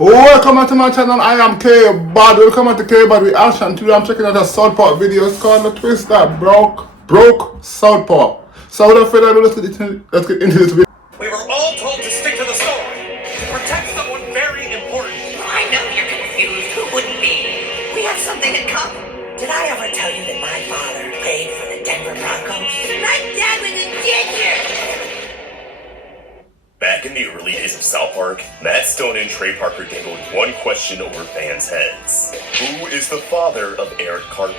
Welcome to my channel. I am Kbad. Welcome to Kbad Reaction. Today I'm checking out a Southpark video. It's called The Twist That Broke Southpark. So without further ado, let's get into this video. We were all told to stick to the story, to protect someone very important. I know you're confused. Who wouldn't be? We have something in common. Did I ever tell you that my father played for the Denver Broncos? My dad was a ginger. Back in the early days of Southpark, Matt Stone and Trey Parker dangled one question over fans' heads. Who is the father of Eric Cartman?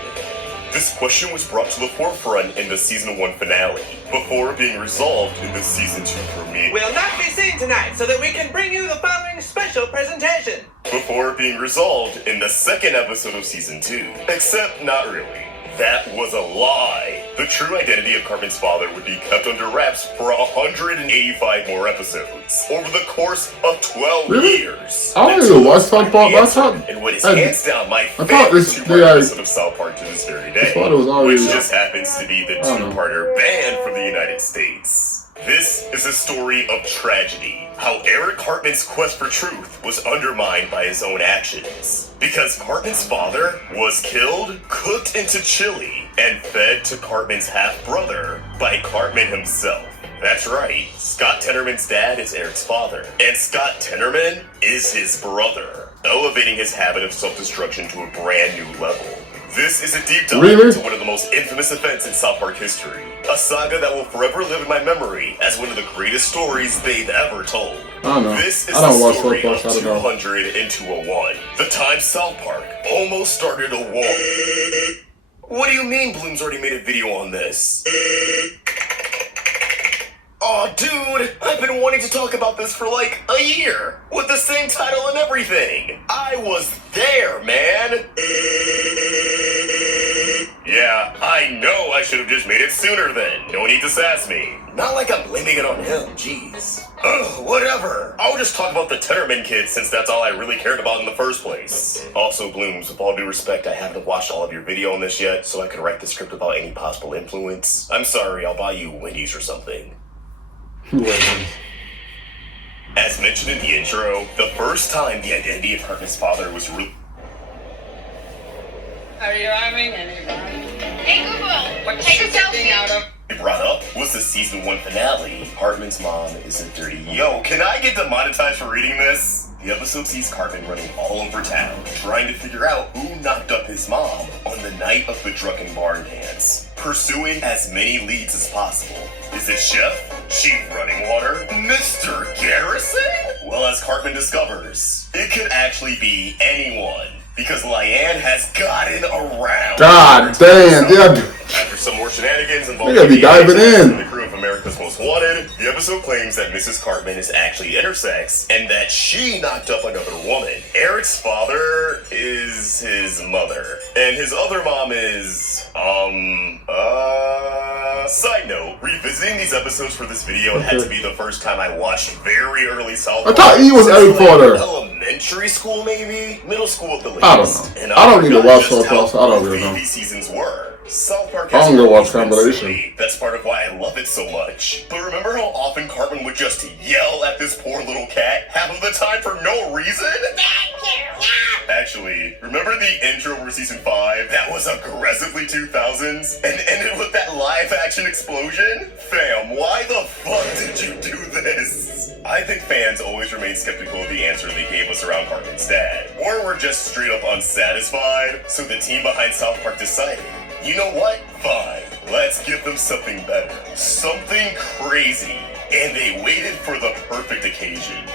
This question was brought to the forefront in the Season 1 finale, before being resolved in the Season 2 premiere. Will not be seen tonight, so that we can bring you the following special presentation. Before being resolved in the second episode of Season 2. Except not really. That was a lie. The true identity of Cartman's father would be kept under wraps for 185 more episodes, over the course of 12 years. I don't even watch Southpark. And what is hands down my favorite two-part episode of Southpark to this very day, which just happens to be the two-parter banned from the United States. This is a story of tragedy, how Eric Cartman's quest for truth was undermined by his own actions. Because Cartman's father was killed, cooked into chili, and fed to Cartman's half-brother by Cartman himself. That's right, Scott Tenorman's dad is Eric's father, and Scott Tenorman is his brother, elevating his habit of self-destruction to a brand new level. This is a deep dive into one of the most infamous events in Southpark history. A saga that will forever live in my memory as one of the greatest stories they've ever told. This is the story of 200 and 201. The time Southpark almost started a war. What do you mean Bloom's already made a video on this? Aw, dude, I've been wanting to talk about this for like a year, with the same title and everything. I was there, man. Yeah, I know I should have just made it sooner then. No need to sass me. Not like I'm blaming it on him, jeez. Ugh, whatever. I'll just talk about the Tenorman kids since that's all I really cared about in the first place. Also, Blooms, with all due respect, I haven't watched all of your video on this yet, so I could write the script about any possible influence. I'm sorry, I'll buy you Wendy's or something. As mentioned in the intro, the first time the identity of Cartman's father was Are you rhyming? Hey Google, take a selfie. brought up was the Season 1 finale. Cartman's mom is a dirty... Yo, can I get demonetized for reading this? The episode sees Cartman running all over town, trying to figure out who knocked up his mom on the night of the drunken barn dance, pursuing as many leads as possible. Is it Chef? Chief Running Water? Mr. Garrison? Well, as Cartman discovers, it could actually be anyone, because Lyanne has gotten around. God damn, yeah. After some more shenanigans involving the crew of America's Most Wanted, the episode claims that Mrs. Cartman is actually intersex and that she knocked up another woman. Eric's father is his mother, and his other mom is, side note, revisiting these episodes for this video had to be the first time I watched very early South Park. I thought he was Eric's father. Elementary school, maybe? Middle school at the least. I don't know. I don't need to watch Southpark, so I don't really know. These seasons were. Southpark I don't go watch compilation. That's part of why I love it so much. But remember how often Cartman would just yell at this poor little cat half of the time for no reason? Actually, remember the intro for Season 5 that was aggressively 2000s and ended with that live-action explosion? Fam, why the fuck did you do this? I think fans always remain skeptical of the answer they gave us around Cartman's dad. Or were just straight up unsatisfied, so the team behind Southpark decided, you know what? Fine. Let's give them something better. Something crazy. And they waited for the perfect occasion.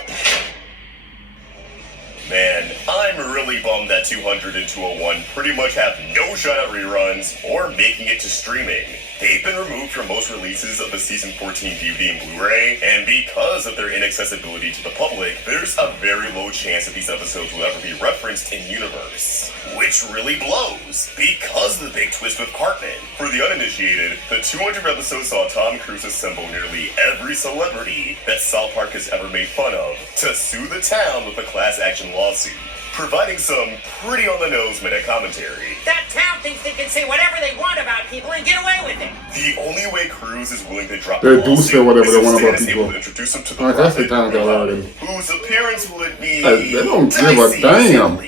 Man, I'm really bummed that 200 and 201 pretty much have no shot at reruns or making it to streaming. They've been removed from most releases of the Season 14 DVD and Blu-ray, and because of their inaccessibility to the public, there's a very low chance that these episodes will ever be referenced in universe. Which really blows, because of the big twist with Cartman. For the uninitiated, the 200 episodes saw Tom Cruise assemble nearly every celebrity that Southpark has ever made fun of to sue the town with a class action lawsuit, providing some pretty on-the-nose meta commentary. That town thinks they can say whatever they want about people and get away with it. The only way Cruz is willing to drop They do say whatever they want about people. to introduce him to the I guess they kind of got already. whose appearance would be They don't give a damn.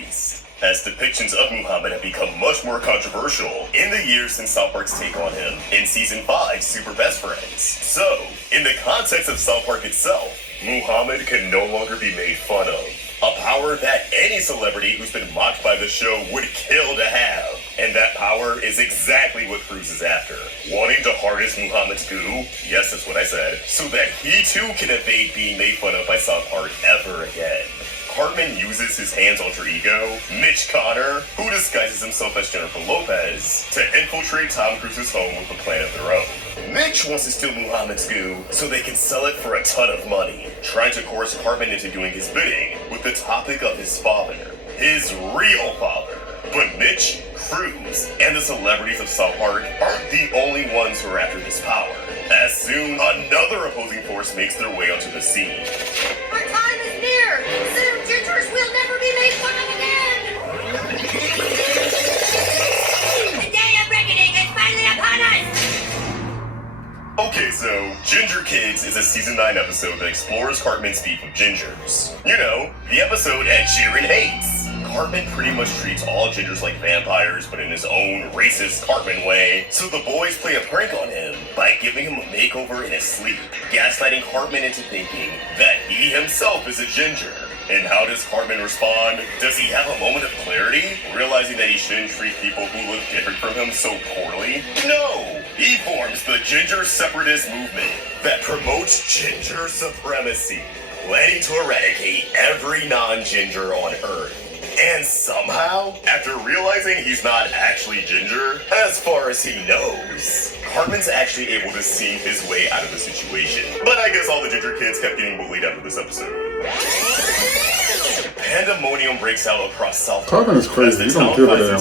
As depictions of Muhammad have become much more controversial in the years since South Park's take on him in Season 5, Super Best Friends. So, in the context of South Park itself, Muhammad can no longer be made fun of. A power that any celebrity who's been mocked by the show would kill to have. And that power is exactly what Cruz is after. Wanting to harness Muhammad's goo, yes, that's what I said, so that he too can evade being made fun of by South Park ever again. Cartman uses his hands alter ego, Mitch Connor, who disguises himself as Jennifer Lopez, to infiltrate Tom Cruise's home with a plan of their own. Mitch wants to steal Muhammad's goo so they can sell it for a ton of money, trying to coerce Cartman into doing his bidding with the topic of his father, his real father. But Mitch, Cruz, and the celebrities of South Park aren't the only ones who are after this power, as soon another opposing force makes their way onto the scene. Our time is near. Soon gingers will never be made fun of again. The day of reckoning is finally upon us. Okay, so Ginger Kids is a Season 9 episode that explores Cartman's beef with gingers. You know, the episode Ed Sheeran hates. Cartman pretty much treats all gingers like vampires, but in his own racist Cartman way, so the boys play a prank on him by giving him a makeover in his sleep, gaslighting Cartman into thinking that he himself is a ginger. And how does Cartman respond? Does he have a moment of clarity, realizing that he shouldn't treat people who look different from him so poorly? No! He forms the Ginger Separatist Movement that promotes ginger supremacy, planning to eradicate every non-ginger on Earth. And somehow, after realizing he's not actually ginger, as far as he knows, Cartman's actually able to sing his way out of the situation. But I guess all the ginger kids kept getting bullied after this episode. Pandemonium breaks out across South Park. Cartman is crazy. You don't give a damn.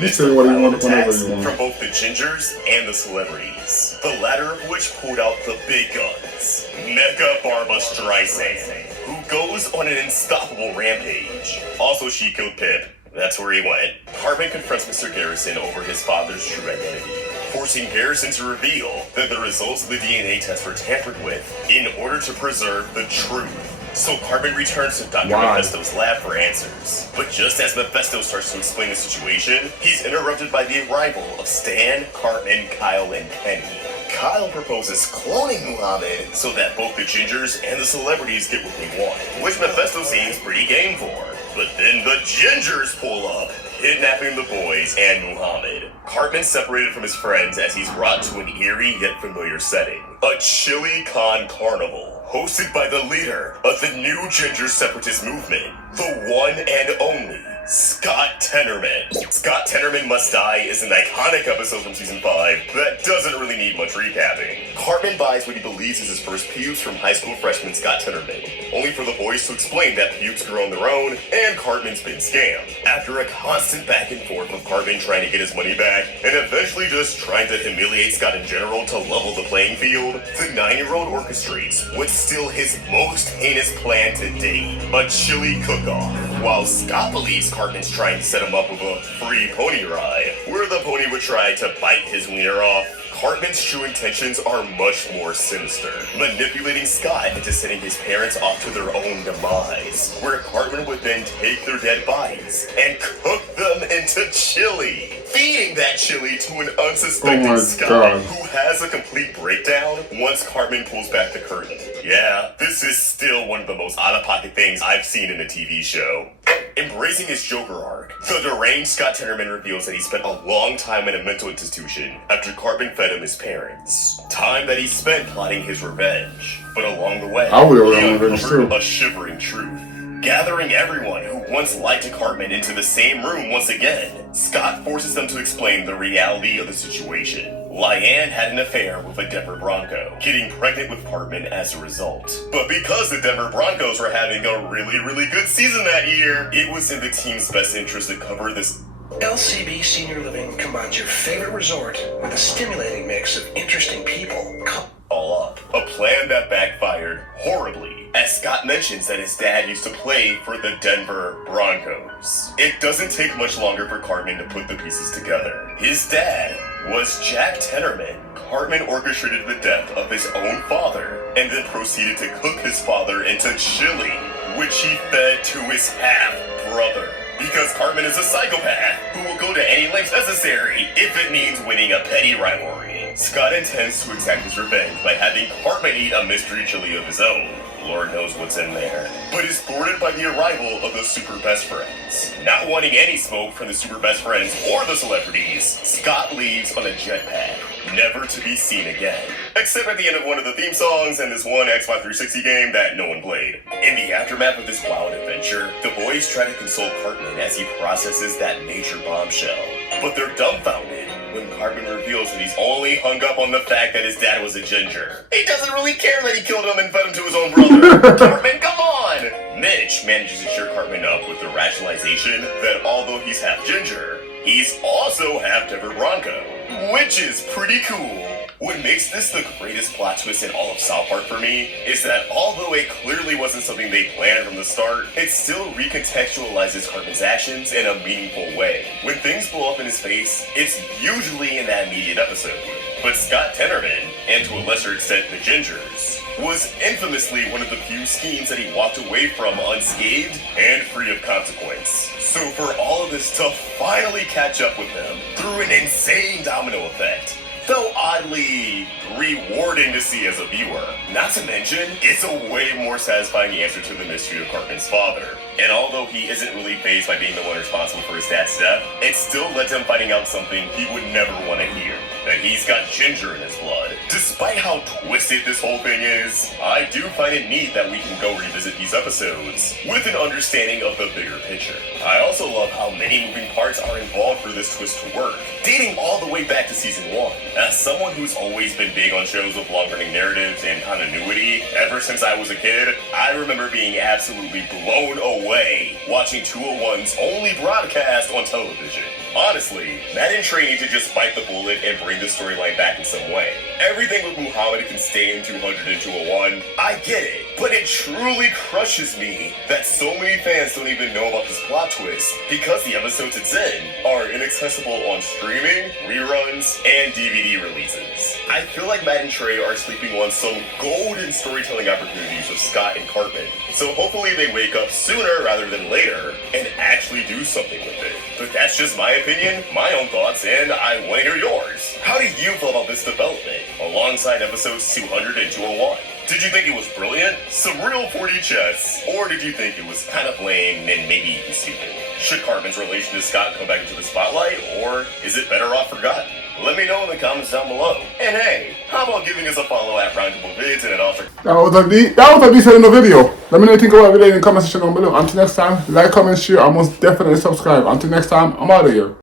You say what you want whenever you want. From both the gingers and the celebrities. The latter of which pulled out the big guns. Mecha Barbra Streisand, who goes on an unstoppable rampage. Also, she killed Pip. That's where he went. Cartman confronts Mr. Garrison over his father's true identity, forcing Garrison to reveal that the results of the DNA test were tampered with in order to preserve the truth. So Cartman returns to Dr. Mephisto's lab for answers. But just as Mephisto starts to explain the situation, he's interrupted by the arrival of Stan, Cartman, Kyle, and Kenny. Kyle proposes cloning Muhammad so that both the gingers and the celebrities get what they want, which Mephisto seems pretty game for. But then the gingers pull up, kidnapping the boys and Muhammad. Cartman's separated from his friends as he's brought to an eerie yet familiar setting, a Chili Con carnival, hosted by the leader of the new Ginger Separatist Movement, the one and only Scott Tenorman. Scott Tenorman Must Die is an iconic episode from Season 5 that doesn't really need much recapping. Cartman buys what he believes is his first pubes from high school freshman Scott Tenorman, only for the boys to explain that pubes grow on their own and Cartman's been scammed. After a constant back and forth of Cartman trying to get his money back and eventually just trying to humiliate Scott in general to level the playing field, the 9-year-old orchestrates what's still his most heinous plan to date, a chili cook-off, while Scott believes Cartman's trying to set him up with a free pony ride, where the pony would try to bite his wiener off. Cartman's true intentions are much more sinister, manipulating Scott into sending his parents off to their own demise, where Cartman would then take their dead bodies and cook them into chili, feeding that chili to an unsuspecting Scott, who has a complete breakdown once Cartman pulls back the curtain. Yeah, this is still one of the most out-of-pocket things I've seen in a TV show. Embracing his Joker arc, the deranged Scott Tenorman reveals that he spent a long time in a mental institution after Cartman fed him his parents. Time that he spent plotting his revenge. But along the way, he uncovered a shivering truth. Gathering everyone who once lied to Cartman into the same room once again, Scott forces them to explain the reality of the situation. Lyanne had an affair with a Denver Bronco, getting pregnant with Cartman as a result. But because the Denver Broncos were having a really good season that year, it was in the team's best interest to cover this. LCB Senior Living combines your favorite resort with a stimulating mix of interesting people. All up. A plan that backfired horribly. as Scott mentions that his dad used to play for the Denver Broncos. It doesn't take much longer for Cartman to put the pieces together. His dad was Jack Tennerman. Cartman orchestrated the death of his own father and then proceeded to cook his father into chili, which he fed to his half-brother. Because Cartman is a psychopath who will go to any lengths necessary if it means winning a petty rivalry. Scott intends to exact his revenge by having Cartman eat a mystery chili of his own. Lord knows what's in there. But is thwarted by the arrival of the super best friends. Not wanting any smoke from the super best friends or the celebrities, Scott leaves on a jetpack, never to be seen again. Except at the end of one of the theme songs and this one Xbox 360 game that no one played. In the aftermath of this wild adventure, the boys try to console Cartman as he processes that major bombshell. But they're dumbfounded when Cartman reveals that he's only hung up on the fact that his dad was a ginger. He doesn't really care that he killed him and fed him to his own brother. Cartman, come on! Mitch manages to cheer Cartman up with the rationalization that although he's half ginger, he's also half Denver Bronco, which is pretty cool. What makes this the greatest plot twist in all of South Park for me is that although it clearly wasn't something they planned from the start, it still recontextualizes Cartman's actions in a meaningful way. When things blow up in his face, it's usually in that immediate episode. But Scott Tennerman, and to a lesser extent the Gingers, was infamously one of the few schemes that he walked away from unscathed and free of consequence. So for all of this to finally catch up with him through an insane domino effect, though oddly rewarding to see as a viewer. Not to mention, it's a way more satisfying answer to the mystery of Cartman's father. And although he isn't really fazed by being the one responsible for his dad's death, it still led to him finding out something he would never want to hear. That he's got ginger in his blood. Despite how twisted this whole thing is, I do find it neat that we can go revisit these episodes with an understanding of the bigger picture. I also love how many moving parts are involved for this twist to work, dating all the way back to season 1. As someone who's always been big on shows with long-running narratives and continuity, ever since I was a kid, I remember being absolutely blown away watching 201's only broadcast on television. Honestly, Matt and Trey need to just bite the bullet and bring the storyline back in some way. Everything with Muhammad can stay in 200 and 201, I get it, but it truly crushes me that so many fans don't even know about this plot twist because the episodes it's in are inaccessible on streaming, reruns, and DVD releases. I feel like Matt and Trey are sleeping on some golden storytelling opportunities with Scott and Cartman, so hopefully they wake up sooner rather than later and actually do something with it. But that's just my opinion, my own thoughts, and I want to hear yours. How do you feel about this development alongside episodes 200 and 201? Did you think it was brilliant, some real 4D chess, or did you think it was kind of lame and maybe even stupid? Should Cartman's relation to Scott come back into the spotlight, or is it better off forgotten? Let me know in the comments down below. And hey, how about giving us a follow at Roundtable Vids and it also... That was a decent video. Let me know what you think about the video in the comment section down below. Until next time, like, comment, share, and most definitely subscribe. Until next time, I'm out of here.